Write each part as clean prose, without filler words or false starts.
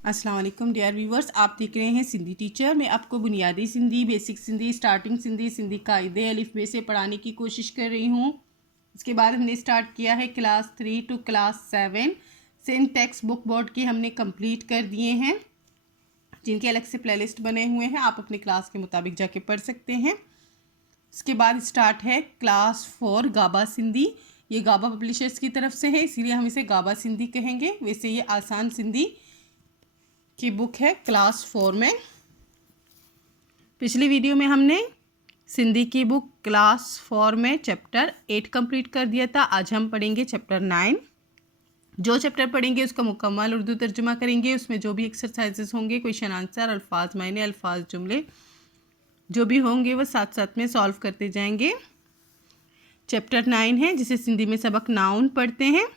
अस्सलाम वालेकुम dear viewers, आप देख रहे हैं सिंधी टीचर। मैं आपको बुनियादी सिंधी, बेसिक सिंधी, स्टार्टिंग सिंधी, सिंधी कायदे अलिफ बे से पढ़ाने की कोशिश कर रही हूँ। इसके बाद हमने स्टार्ट किया है class 3 to class 7। Sindh text book board के हमने कंप्लीट कर दिए हैं, जिनके अलग से प्लेलिस्ट बने हुए हैं। आप अपने क्लास के मुताबिक जाके पढ़ सकते हैं। इसके बाद स्टार्ट है क्लास 4 गाबा सिंधी। ये गाबा पब्लिशर्स की तरफ से है, इसीलिए हम इसे गाबा सिंधी कहेंगे। वैसे ये आसान सिंधी की बुक है क्लास 4 में। पिछली वीडियो में हमने सिंधी की बुक क्लास 4 में चैप्टर 8 कंप्लीट कर दिया था। आज हम पढ़ेंगे चैप्टर 9। जो चैप्टर पढ़ेंगे उसका मुकम्मल उर्दू तर्जुमा करेंगे। उसमें जो भी एक्सरसाइजेस होंगे, क्वेश्चन आंसर, अल्फाज मायने, अल्फाज जुमले जो भी होंगे वो साथ साथ में सॉल्व करते जाएंगे। चैप्टर 9 है, जिसे सिंधी में सबक नाउन पढ़ते हैं।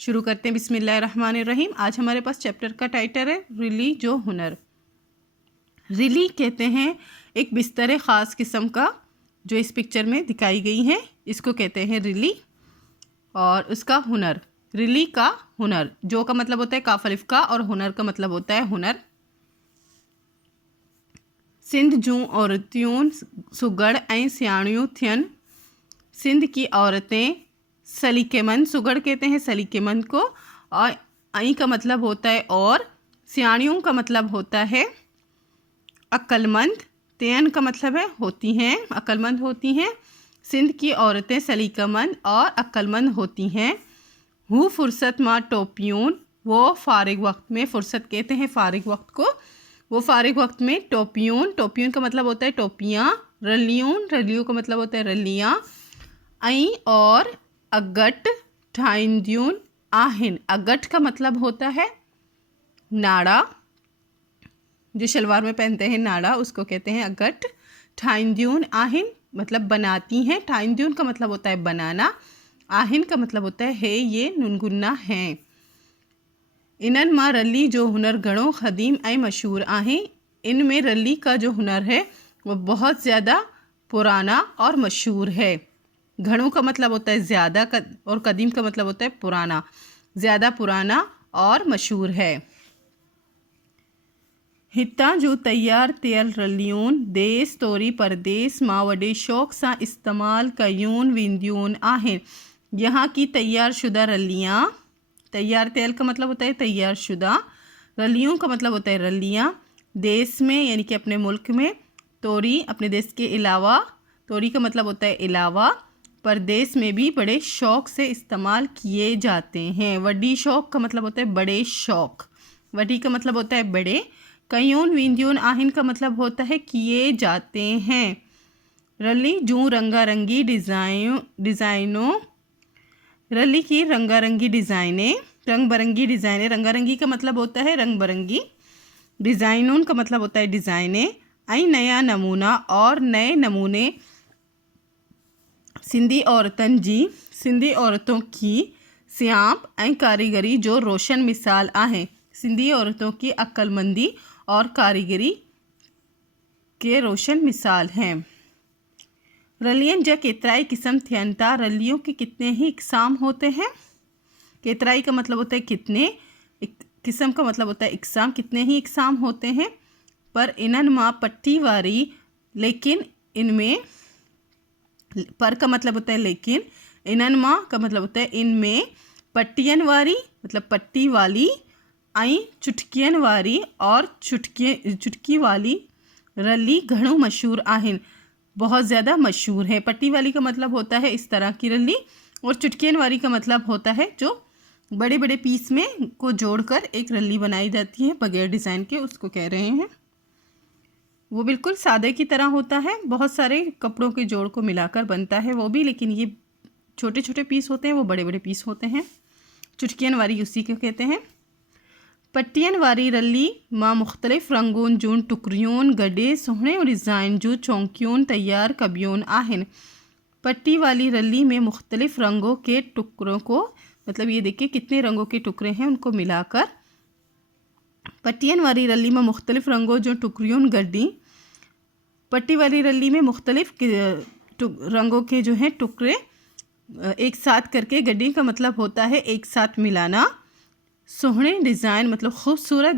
शुरू करते हैं बिस्मिल्लाहिर्रहमानिर्रहीम। आज हमारे पास चैप्टर का टाइटल है रिली जो हुनर। रिली कहते हैं एक बिस्तर ख़ास किस्म का, जो इस पिक्चर में दिखाई गई है, इसको कहते हैं रिली। और उसका हुनर, रिली का हुनर, जो का मतलब होता है काफ अलिफ का और हुनर का मतलब होता है हुनर। सिंध जूं औरतियूं सुगड़ ऐं सियाणियूं थियन। सिंध की औरतें सलीकेमंद, सुगड़ कहते हैं सलीकेमंद को, और आई का मतलब होता है और, सियाणियों का मतलब होता है अक्लमंद, तेन का मतलब है होती हैं, अक्लमंद होती हैं। सिंध की औरतें सलीकामंद और अक्लमंद होती हैं। हु फुर्सत माँ टोपियून, वो फारिग वक्त में, फुर्सत कहते हैं फारिग वक्त को, वो फारिग वक्त में टोपियून, टोपियून का मतलब होता है टोपियाँ। रलियून, रलियों का मतलब होता है रलियाँ। आई और अगट ठाइंद्यून आहिन, अगट का मतलब होता है नाड़ा, जो शलवार में पहनते हैं नाड़ा, उसको कहते हैं अगट। ठाइंद्यून आहिन मतलब बनाती हैं, ठाइंद्यून का मतलब होता है बनाना, आहिन का मतलब होता है ये नुनगुन्ना है। इनन मां रली जो हुनर घणो ख़दीम ऐं मशहूर आहे। इनमें रली का जो हुनर है वो बहुत ज़्यादा पुराना और मशहूर है। घणों का मतलब होता है ज़्यादा, और कदीम का मतलब होता है पुराना, ज़्यादा पुराना और मशहूर है। हितां जो तैयार थियल रलियून देस तोरी परदेस मां वॾे शौक़ सां इस्तेमाल कयून वेंदियून आहिनि। यहाँ की तैयार शुदा रलियाँ, तैयार थियल का मतलब होता है तैयार शुदा, रलियों का मतलब होता है रलियाँ। देश में यानी कि अपने मुल्क में, तोरी अपने देश के अलावा, तोरी का मतलब होता है अलावा, परदेश में भी बड़े शौक़ से इस्तेमाल किए जाते हैं। वड्डी शौक़ का मतलब होता है बड़े शौक़, वड्डी का मतलब होता है बड़े। कयून विंद्यून आहिन का मतलब होता है किए जाते हैं। रली जूं रंगारंगी डिज़ाइनों, रली की रंगारंगी डिज़ाइनें, रंग बरंगी डिज़ाइनें, रंगारंगी का मतलब होता है रंग बरंगी, डिज़ाइनों का मतलब होता है डिज़ाइनें। आई नया नमूना और नए नमूने सिंधी औरतन जी, सिंधी औरतों की सियांप ऐं कारीगरी जो रोशन मिसाल आहे। सिंधी औरतों की अक्लमंदी और कारीगरी के रोशन मिसाल हैं। रलियन जा केतराई किस्म थियन था, रलियों के कितने ही इकसाम होते हैं। केतराई का मतलब होता है कितने, किस्म का मतलब होता है इकसाम, कितने ही इकसाम होते हैं। पर इनन माँ पट्टी वारी, लेकिन इनमें, पर का मतलब होता है लेकिन, इनन माँ का मतलब होता है इनमें, पट्टियन वारी मतलब पट्टी वाली, आई चुटकियन वारी और चुटकी वाली रली घणो मशहूर आहिन, बहुत ज़्यादा मशहूर है। पट्टी वाली का मतलब होता है इस तरह की रली, और चुटकियन वाली का मतलब होता है जो बड़े बड़े पीस में को जोड़कर एक रली बनाई जाती है बगैर डिज़ाइन के, उसको कह रहे हैं। वो बिल्कुल सादे की तरह होता है, बहुत सारे कपड़ों के जोड़ को मिलाकर बनता है वो भी, लेकिन ये छोटे छोटे पीस होते हैं, वो बड़े बड़े पीस होते हैं। चुटकियन वारी उसी को कहते हैं। पट्टियन वारी रली मां मुख्तलिफ़ रंगून जून टुकरियून गडे सोहणे और डिज़ाइन जो चौंकियून तैयार कबियून आहिन। पट्टी वाली रली में मुख्तलिफ़ रंगों के टुकड़ों को, मतलब ये देखिए कितने रंगों के टुकड़े हैं, उनको मिलाकर पट्टियन वाली रली में मुख्तलिफ़ रंगों जो टुकरियून गड्डी, पट्टी वाली रली में मुख्तलिफ़ रंगों के जो हैं टुकड़े एक साथ करके, गड्डी का मतलब होता है एक साथ मिलाना। सोहणे डिज़ाइन मतलब खूबसूरत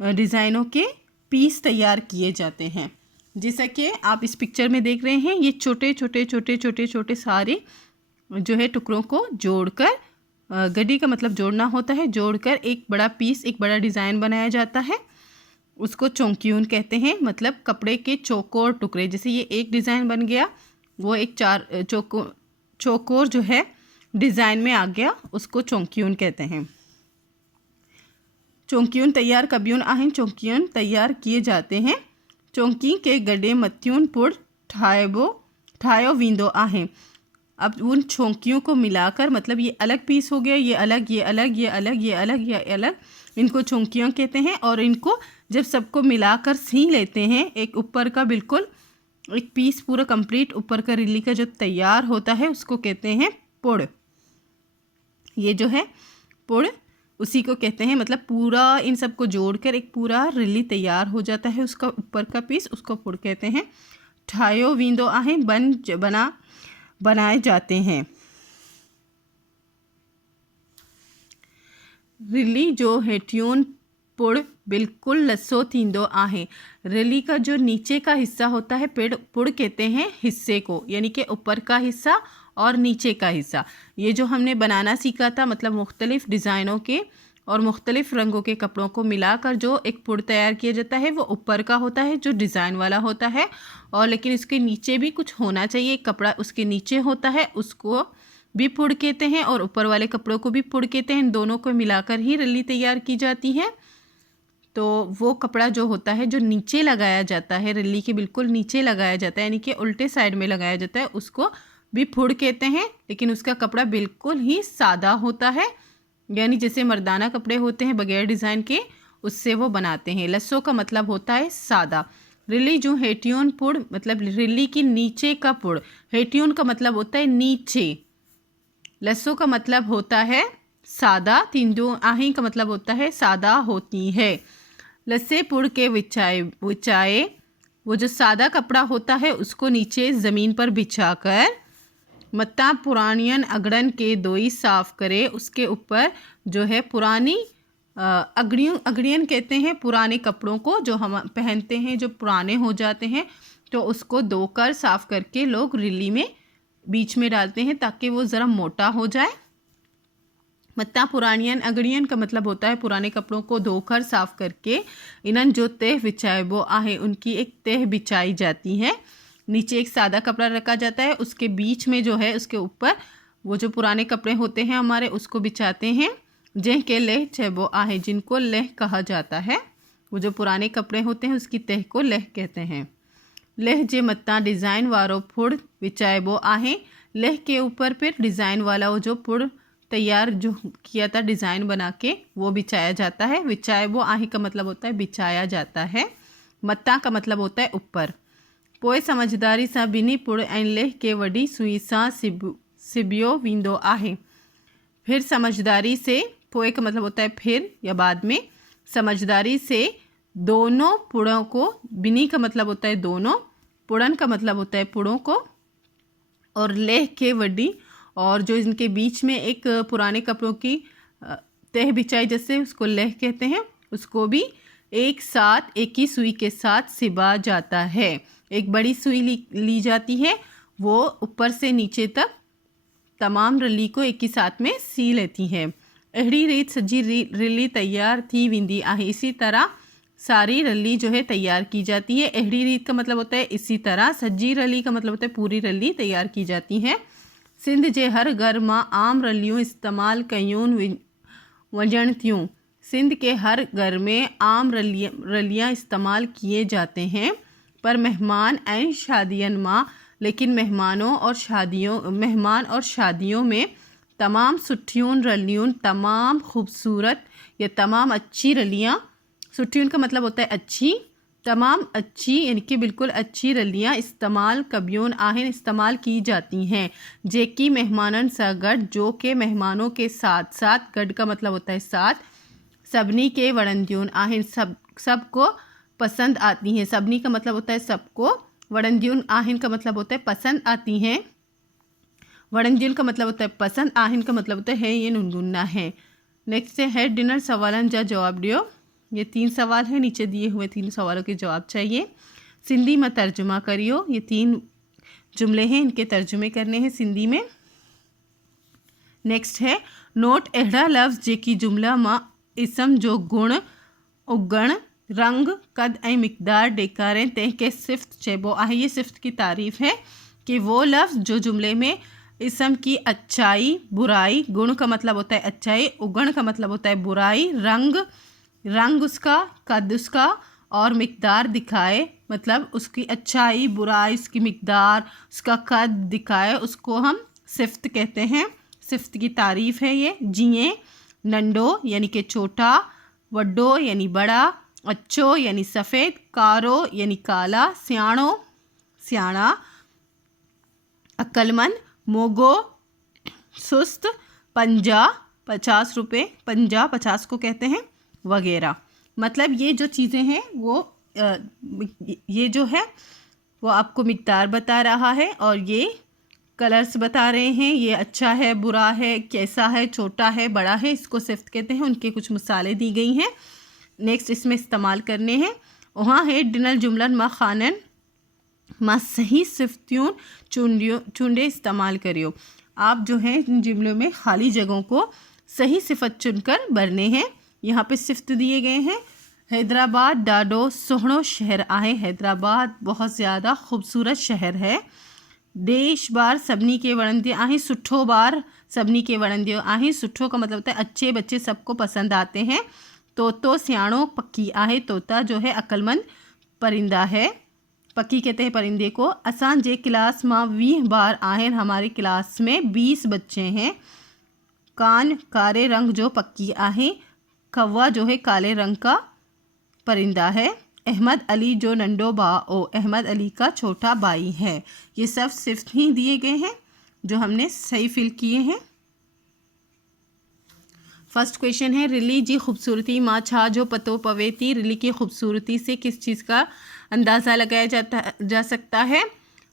डिज़ाइनों के पीस तैयार किए जाते हैं। जैसा कि आप इस पिक्चर में देख रहे हैं, ये छोटे छोटे छोटे छोटे छोटे सारे जो है टुकड़ों को जोड़कर, गड्डी का मतलब जोड़ना होता है, जोड़कर एक बड़ा पीस, एक बड़ा डिज़ाइन बनाया जाता है। उसको चौंकियून कहते हैं, मतलब कपड़े के चौकोर टुकड़े। जैसे ये एक डिज़ाइन बन गया, वो एक चार चौकोर जो है डिज़ाइन में आ गया, उसको चौंकियून कहते हैं। चौंकियून तैयार कबियून आहें, चौंकियून तैयार किए जाते हैं। चौंकी के गड्ढे मत्यून पुड़ ठायो वींदो आहें। अब उन चौंकियों को मिलाकर, मतलब ये अलग पीस हो गया, ये अलग, ये अलग, ये अलग, ये अलग, ये अलग, इनको चौंकियों कहते हैं। और इनको जब सबको मिलाकर सी लेते हैं, एक ऊपर का बिल्कुल एक पीस पूरा कंप्लीट ऊपर का रिली का जब तैयार होता है, उसको कहते हैं पुड़। ये जो है पुड़, उसी को कहते हैं, मतलब पूरा इन सबको जोड़कर एक पूरा रिली तैयार हो जाता है, उसका ऊपर का पीस, उसको पुड़ कहते हैं। ठायो वींदो आहें, बनाए जाते हैं। रिली जो हेठियोन पुड़ बिल्कुल लस्सो थींदो आहे। रिली का जो नीचे का हिस्सा होता है, पुड़ कहते हैं हिस्से को, यानी कि ऊपर का हिस्सा और नीचे का हिस्सा। ये जो हमने बनाना सीखा था, मतलब मुख्तलिफ़ डिज़ाइनों के और मुख्तलिफ़ रंगों के कपड़ों को मिलाकर जो एक पुड़ तैयार किया जाता है, वो ऊपर का होता है जो डिज़ाइन वाला होता है, और लेकिन इसके नीचे भी कुछ होना चाहिए, एक कपड़ा उसके नीचे होता है, उसको भी पुड़ कहते हैं, और ऊपर वाले कपड़ों को भी पुड़ कहते हैं। इन दोनों को मिलाकर ही रली तैयार की जाती है। तो वो कपड़ा जो होता है, जो नीचे लगाया जाता है, रली के बिल्कुल नीचे लगाया जाता है, यानी कि उल्टे साइड में लगाया जाता है, उसको भी पुड़ कहते हैं। लेकिन उसका कपड़ा बिल्कुल ही सादा होता है, यानी जैसे मर्दाना कपड़े होते हैं बगैर डिज़ाइन के, उससे वो बनाते हैं। लस्सो का मतलब होता है सादा। रिली जो हेटियोन पुड़, मतलब रिली की नीचे का पुड़। हेटियोन का मतलब होता है नीचे, लस्सो का मतलब होता है सादा, तींदो आहीं का मतलब होता है सादा होती है। लस्से पुड़ के विचाए वो जो सादा कपड़ा होता है, उसको नीचे ज़मीन पर बिछाकर मत्ता पुरानियन अगड़न के दोई साफ़ करे, उसके ऊपर जो है पुरानी अगड़ियन कहते हैं पुराने कपड़ों को, जो हम पहनते हैं, जो पुराने हो जाते हैं, तो उसको धोकर साफ़ करके लोग रिली में बीच में डालते हैं ताकि वो ज़रा मोटा हो जाए। मत्ता पुरानियन अगड़ियन का मतलब होता है पुराने कपड़ों को धोकर साफ़ करके इन्हन जो तह बिछाएबो आहे, उनकी एक तह बिछाई जाती है। नीचे एक सादा कपड़ा रखा जाता है, उसके बीच में जो है, उसके ऊपर वो जो पुराने कपड़े होते हैं हमारे, उसको बिछाते हैं। जेह के लेह चेबो आहे, जिनको लेह कहा जाता है, वो जो पुराने कपड़े होते हैं उसकी तह को लेह कहते हैं। लेह जे मत्ता डिज़ाइन वारो पुड़ विचाएबो आहे। लेह के ऊपर फिर डिज़ाइन वाला वो जो पुड़ तैयार जो किया था डिज़ाइन बना के, वो बिछाया जाता है। विचाएबो आहे का मतलब होता है बिछाया जाता है। मत्ता का मतलब होता है ऊपर। पोए समझदारी सा बिनी पुड़ ऐं लेह के वडी सुई सा सिबियो वींदो आहे। फिर समझदारी से, पोए का मतलब होता है फिर या बाद में, समझदारी से दोनों पुड़ों को, बिनी का मतलब होता है दोनों, पुड़न का मतलब होता है पुड़ों को, और लेह के वडी, और जो इनके बीच में एक पुराने कपड़ों की तह बिछाई जैसे, उसको लेह कहते हैं, उसको भी एक साथ एक ही सुई के साथ सिबा जाता है। एक बड़ी सुई ली जाती है, वो ऊपर से नीचे तक तमाम रली को एक ही साथ में सी लेती है। अहड़ी रीत सजी रली तैयार थी विंदी आहे। इसी तरह सारी रली जो है तैयार की जाती है। अहड़ी रीत का मतलब होता है इसी तरह, सज्जी रली का मतलब होता है पूरी रली तैयार की जाती है। सिंध जे हर घर मां आम रलियों इस्तेमाल कयूं वजन थियूं। सिंध के हर घर में आम रलियाँ इस्तेमाल किए जाते हैं, पर मेहमान ऐं शादियन मां, लेकिन मेहमान और शादियों में तमाम सुठियूं रलियूं, तमाम खूबसूरत या तमाम अच्छी रलियाँ, सुठियूं का मतलब होता है अच्छी, तमाम अच्छी यानी कि बिल्कुल अच्छी रलियाँ इस्तेमाल कबियून आहें, इस्तेमाल की जाती हैं। जेकी मेहमानन सा गढ़, जो के मेहमानों के साथ साथ, गढ़ का मतलब होता है साथ, सबनी के वड़ंदियून आहें, सबको पसंद आती हैं। सबनी का मतलब होता है सबको, वड़ंदियून आहें का मतलब होता है पसंद आती हैं। वड़ंदियून का मतलब होता है पसंद, आहें का मतलब होता है ये नुनगुन्ना है। नेक्स्ट है हेड डिनर सवालन जा जवाब दियो। ये 3 सवाल है, नीचे दिए हुए 3 सवालों के जवाब चाहिए। सिंधी में तर्जुमा करियो। ये 3 जुमले हैं, इनके तर्जुमे करने हैं सिंधी में। नेक्स्ट है नोट अहिड़ा लफ़्ज़ जेकी जुमला मां इसम जो गुण उगण रंग कद ऐं मिक़दार ॾेखारें तंहिंखे सिफ़्त चइबो आहे। ये सिफ़्त की तारीफ़ है कि वो लफ्ज़ जो जुमले में इसम की अच्छाई बुराई, गुण का मतलब होता है अच्छाई, उगण का मतलब होता है बुराई, रंग उसका, कद उसका और मिक़दार दिखाए, मतलब उसकी अच्छाई बुराई उसकी मिक़दार उसका कद दिखाए, उसको हम सिफ़्त कहते हैं। सिफ़्त की तारीफ़ है ये। जिए नंडो यानी कि छोटा, वड्डो यानी बड़ा, अच्छो यानी सफ़ेद, कारो यानी काला, सियाणो सियाणा, अक्लमंद, मोगो सुस्त, पंजा 50 रुपये, पंजा 50 को कहते हैं, वगैरह। मतलब ये जो चीज़ें हैं वो ये जो है वो आपको मिक़दार बता रहा है और ये कलर्स बता रहे हैं। ये अच्छा है, बुरा है, कैसा है, छोटा है, बड़ा है, इसको सिफ़्त कहते हैं। उनके कुछ मिसालें दी गई हैं। नेक्स्ट इसमें इस्तेमाल करने हैं। वहाँ है डिनल जुमलन मां खानन मां सही सिफ्तियों चुंडे इस्तेमाल करियो। आप जो है इन जुमलों में खाली जगहों को सही सिफत चुनकर भरने हैं। यहाँ पे सिफ्त दिए गए हैं। हैदराबाद डाडो सोहणो शहर आहे। हैदराबाद बहुत ज़्यादा ख़ूबसूरत शहर है। देश बार सभिनी के वणंदे आहे। सुठो बार सभिनी के वणंदे आहे। सुठो का मतलब होता है अच्छे, बच्चे सबको पसंद आते हैं। तोतो सियाणो पक्की आहे। तोता जो है अक्लमंद परिंदा है। पक्की कहते हैं परिंदे को। असांजे क्लास मां 20 बार आहिनि। हमारी क्लास में 20 बच्चे हैं। कान कारे रंग जो पक्की आहे। कौवा जो है काले रंग का परिंदा है। अहमद अली जो नंडो बाओ, अहमद अली का छोटा भाई है। ये सब सिर्फ ही दिए गए हैं जो हमने सही फिल किए हैं। फर्स्ट क्वेश्चन है रिली जी खूबसूरती मां छा जो पतो पवे थी। रिली की खूबसूरती से किस चीज़ का अंदाज़ा लगाया जा सकता है।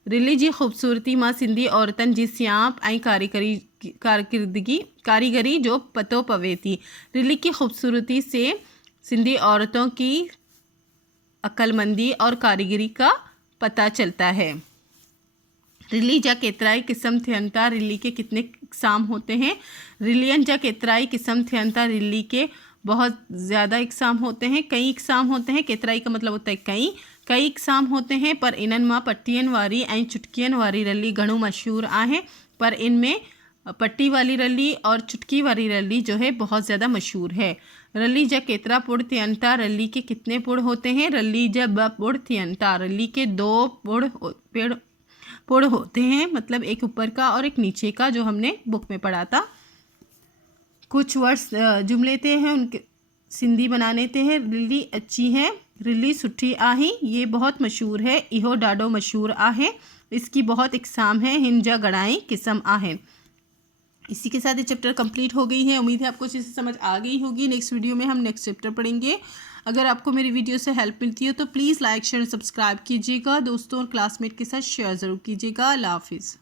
रिली जी खूबसूरती मां सिंधी औरतन जी सियाप ऐं कारीगरी जो पतो पवे थी। रिली की खूबसूरती से सिंधी औरतों की अक्लमंदी और कारीगरी का पता चलता है। रिली जा केतराई किस्म थियनि था। रिली के कितने इक़साम होते हैं। रिलियन जा केतराई किस्म थियनि था। रिली के बहुत ज़्यादा इक़साम होते हैं। कई इक़साम होते हैं। केतराई का मतलब होता है कई इक़साम होते हैं। पर इन्हनि मां पट्टियन वारी ऐं चुटकियन वारी रली घणो मशहूर आहे। पर इनमें पट्टी वाली रली और चुटकी वाली रली जो है बहुत ज़्यादा मशहूर है। रली जा केतरा पुड़ थियनि था। रली के कितने पुड़ होते हैं। रली जा 2 पुड़ थियनि था। रली के 2 पुड़ होते हैं, मतलब एक ऊपर का और एक नीचे का, जो हमने बुक में पढ़ा था। कुछ वर्ड्स जुमले थे हैं उनके सिंधी बनाने थे हैं। रिली अच्छी है। रिली सुठी आहे। ये बहुत मशहूर है। इहो डाडो मशहूर आहे। इसकी बहुत इक़साम है। हिन जा घणाई किस्म आहे। इसी के साथ ये चैप्टर कंप्लीट हो गई है। उम्मीद है आपको चीज़ें समझ आ गई होगी। नेक्स्ट वीडियो में हम नेक्स्ट चैप्टर पढ़ेंगे। अगर आपको मेरी वीडियो से हेल्प मिलती है तो प्लीज़ लाइक शेयर सब्सक्राइब कीजिएगा। दोस्तों और क्लासमेट के साथ शेयर ज़रूर कीजिएगा। अल्लाह हाफिज़।